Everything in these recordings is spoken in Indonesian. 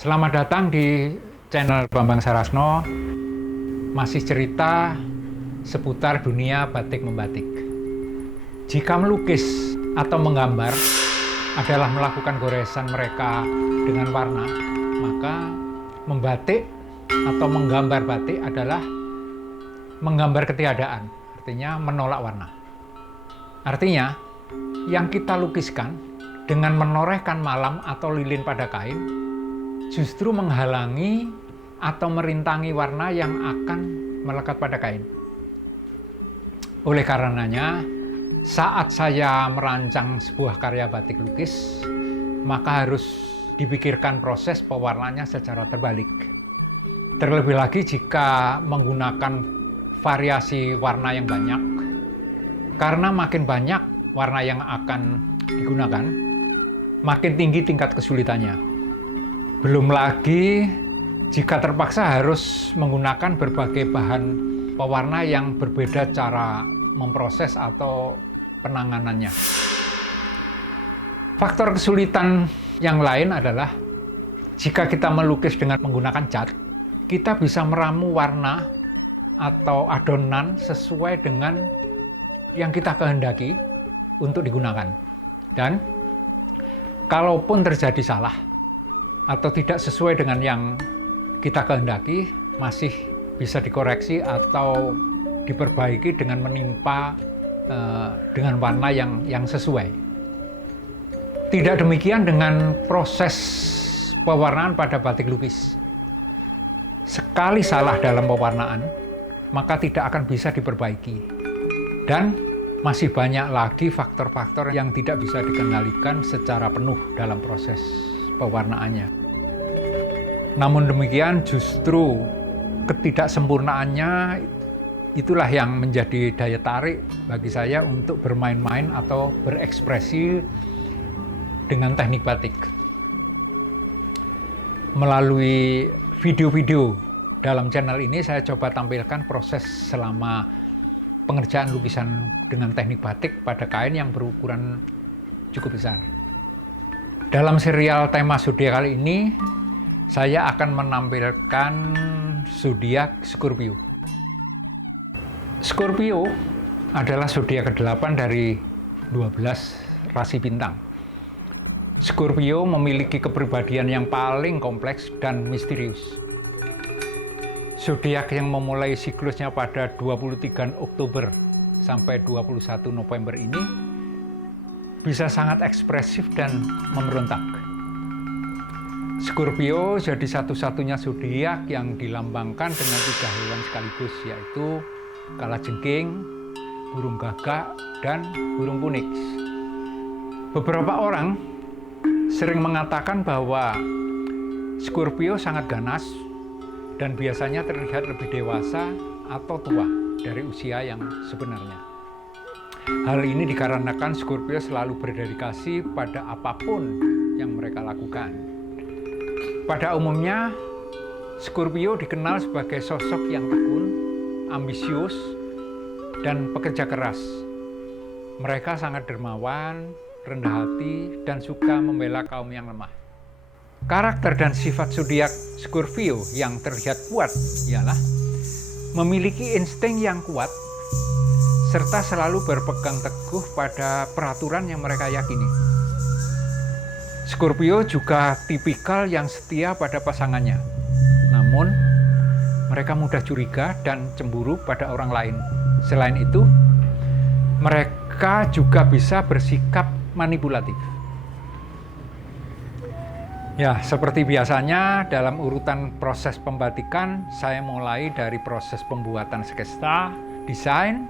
Selamat datang di channel Bambang Sarasno. Masih cerita seputar dunia batik membatik. Jika melukis atau menggambar adalah melakukan goresan mereka dengan warna, maka membatik atau menggambar batik adalah menggambar ketiadaan, artinya menolak warna. Artinya, yang kita lukiskan dengan menorehkan malam atau lilin pada kain justru menghalangi atau merintangi warna yang akan melekat pada kain. Oleh karenanya, saat saya merancang sebuah karya batik lukis, maka harus dipikirkan proses pewarnanya secara terbalik. Terlebih lagi jika menggunakan variasi warna yang banyak, karena makin banyak warna yang akan digunakan, makin tinggi tingkat kesulitannya. Belum lagi jika terpaksa harus menggunakan berbagai bahan pewarna yang berbeda cara memproses atau penanganannya. Faktor kesulitan yang lain adalah jika kita melukis dengan menggunakan cat, kita bisa meramu warna atau adonan sesuai dengan yang kita kehendaki untuk digunakan. Dan kalaupun terjadi salah atau tidak sesuai dengan yang kita kehendaki, masih bisa dikoreksi atau diperbaiki dengan menimpa dengan warna yang sesuai. Tidak demikian dengan proses pewarnaan pada batik lukis. Sekali salah dalam pewarnaan, maka tidak akan bisa diperbaiki. Dan masih banyak lagi faktor-faktor yang tidak bisa dikendalikan secara penuh dalam proses pewarnaannya. Namun demikian, justru ketidaksempurnaannya itulah yang menjadi daya tarik bagi saya untuk bermain-main atau berekspresi dengan teknik batik. Melalui video-video dalam channel ini, saya coba tampilkan proses selama pengerjaan lukisan dengan teknik batik pada kain yang berukuran cukup besar. Dalam serial tema zodiak kali ini, saya akan menampilkan zodiak Scorpio. Scorpio adalah zodiak ke-8 dari 12 rasi bintang. Scorpio memiliki kepribadian yang paling kompleks dan misterius. Zodiak yang memulai siklusnya pada 23 Oktober sampai 21 November ini bisa sangat ekspresif dan memberontak. Scorpio jadi satu-satunya zodiak yang dilambangkan dengan 3 hewan sekaligus, yaitu kalajengking, burung gagak, dan burung phoenix. Beberapa orang sering mengatakan bahwa Scorpio sangat ganas dan biasanya terlihat lebih dewasa atau tua dari usia yang sebenarnya. Hal ini dikarenakan Scorpio selalu berdedikasi pada apapun yang mereka lakukan. Pada umumnya, Scorpio dikenal sebagai sosok yang tekun, ambisius, dan pekerja keras. Mereka sangat dermawan, rendah hati, dan suka membela kaum yang lemah. Karakter dan sifat zodiak Scorpio yang terlihat kuat ialah memiliki insting yang kuat, serta selalu berpegang teguh pada peraturan yang mereka yakini. Scorpio juga tipikal yang setia pada pasangannya. Namun, mereka mudah curiga dan cemburu pada orang lain. Selain itu, mereka juga bisa bersikap manipulatif. Ya, seperti biasanya dalam urutan proses pembatikan, saya mulai dari proses pembuatan sketsa, desain,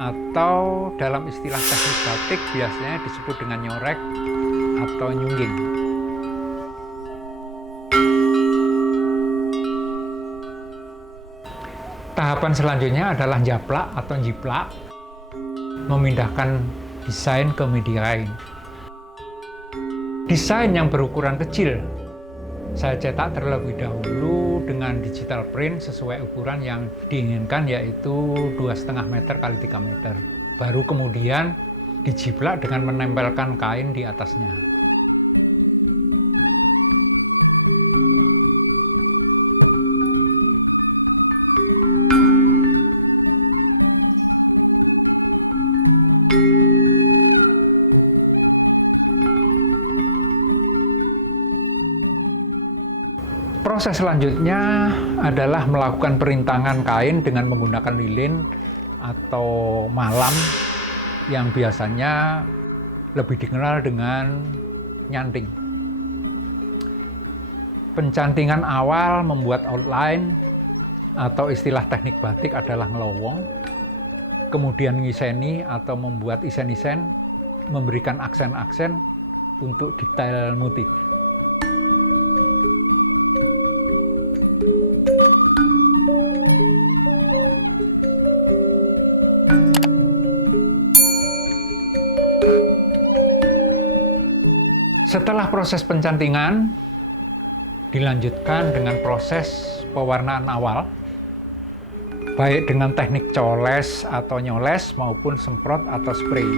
atau dalam istilah teknik batik biasanya disebut dengan nyorek atau nyungging. Tahapan selanjutnya adalah japlak atau jiplak, memindahkan desain ke media kain. Desain yang berukuran kecil saya cetak terlebih dahulu dengan digital print sesuai ukuran yang diinginkan, yaitu 2,5 meter x 3 meter. Baru kemudian dijiplak dengan menempelkan kain di atasnya. Selanjutnya adalah melakukan perintangan kain dengan menggunakan lilin atau malam yang biasanya lebih dikenal dengan nyanting. Pencantingan awal membuat outline atau istilah teknik batik adalah ngelowong. Kemudian ngiseni atau membuat isen-isen, memberikan aksen-aksen untuk detail motif. Setelah proses pencantingan, dilanjutkan dengan proses pewarnaan awal, baik dengan teknik coles atau nyoles maupun semprot atau spray.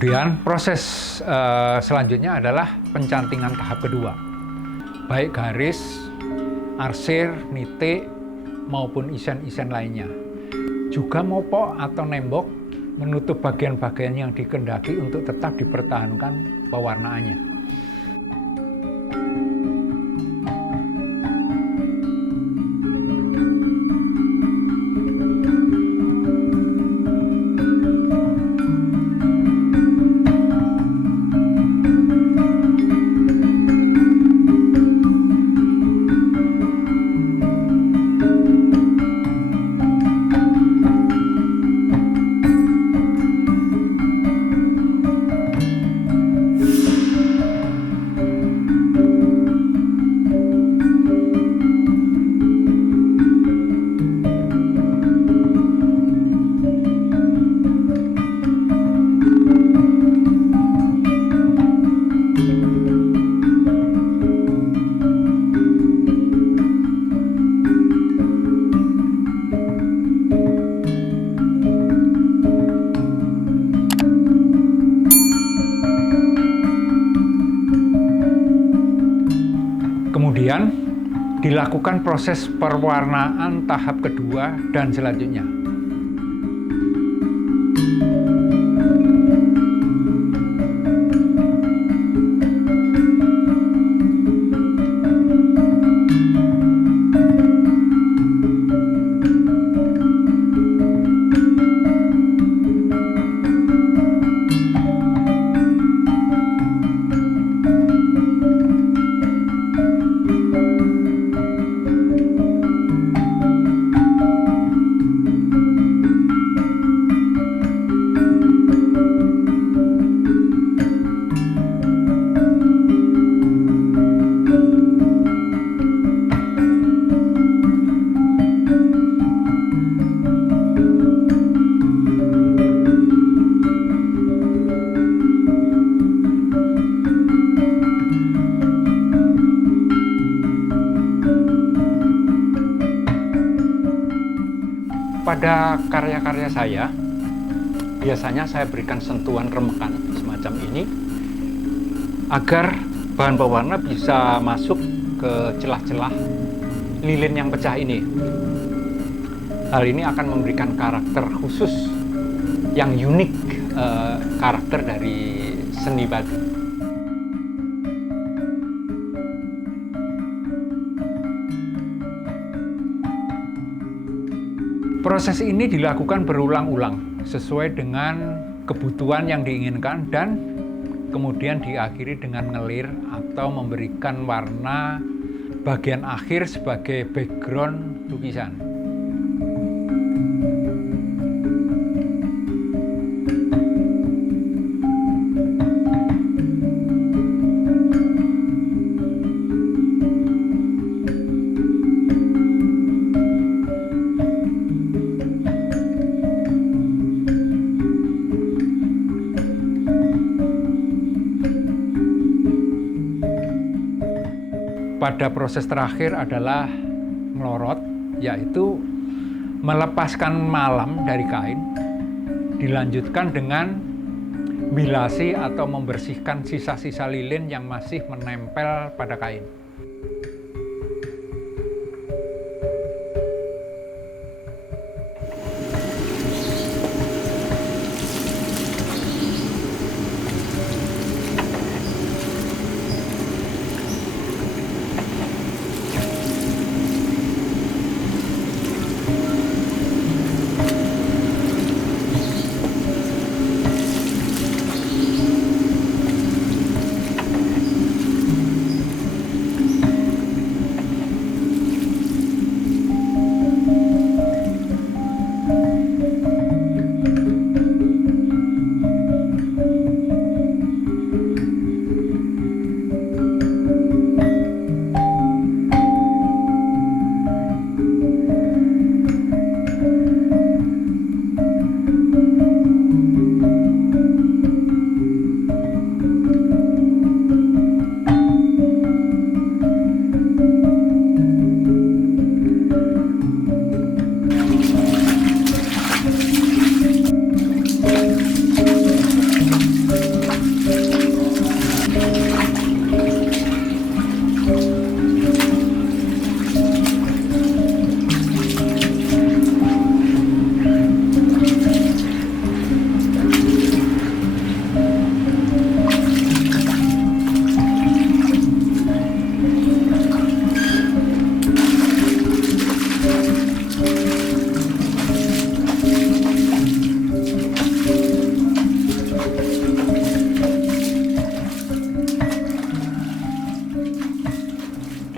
Kemudian proses selanjutnya adalah pencantingan tahap kedua, baik garis, arsir, nitik, maupun isen-isen lainnya. Juga mopok atau nembok menutup bagian-bagian yang dikehendaki untuk tetap dipertahankan pewarnaannya. Kemudian dilakukan proses perwarnaan tahap kedua dan selanjutnya. Pada karya-karya saya, biasanya saya berikan sentuhan remekan semacam ini agar bahan pewarna bisa masuk ke celah-celah lilin yang pecah ini. Hal ini akan memberikan karakter khusus yang unik, karakter dari seni batik. Proses ini dilakukan berulang-ulang sesuai dengan kebutuhan yang diinginkan dan kemudian diakhiri dengan ngelir atau memberikan warna bagian akhir sebagai background lukisan. pada proses terakhir adalah melorot, yaitu melepaskan malam dari kain, dilanjutkan dengan bilasi atau membersihkan sisa-sisa lilin yang masih menempel pada kain.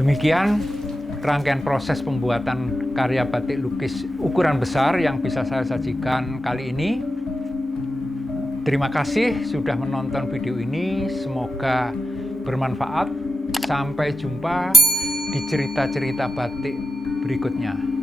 Demikian rangkaian proses pembuatan karya batik lukis ukuran besar yang bisa saya sajikan kali ini. Terima kasih sudah menonton video ini, semoga bermanfaat. Sampai jumpa di cerita-cerita batik berikutnya.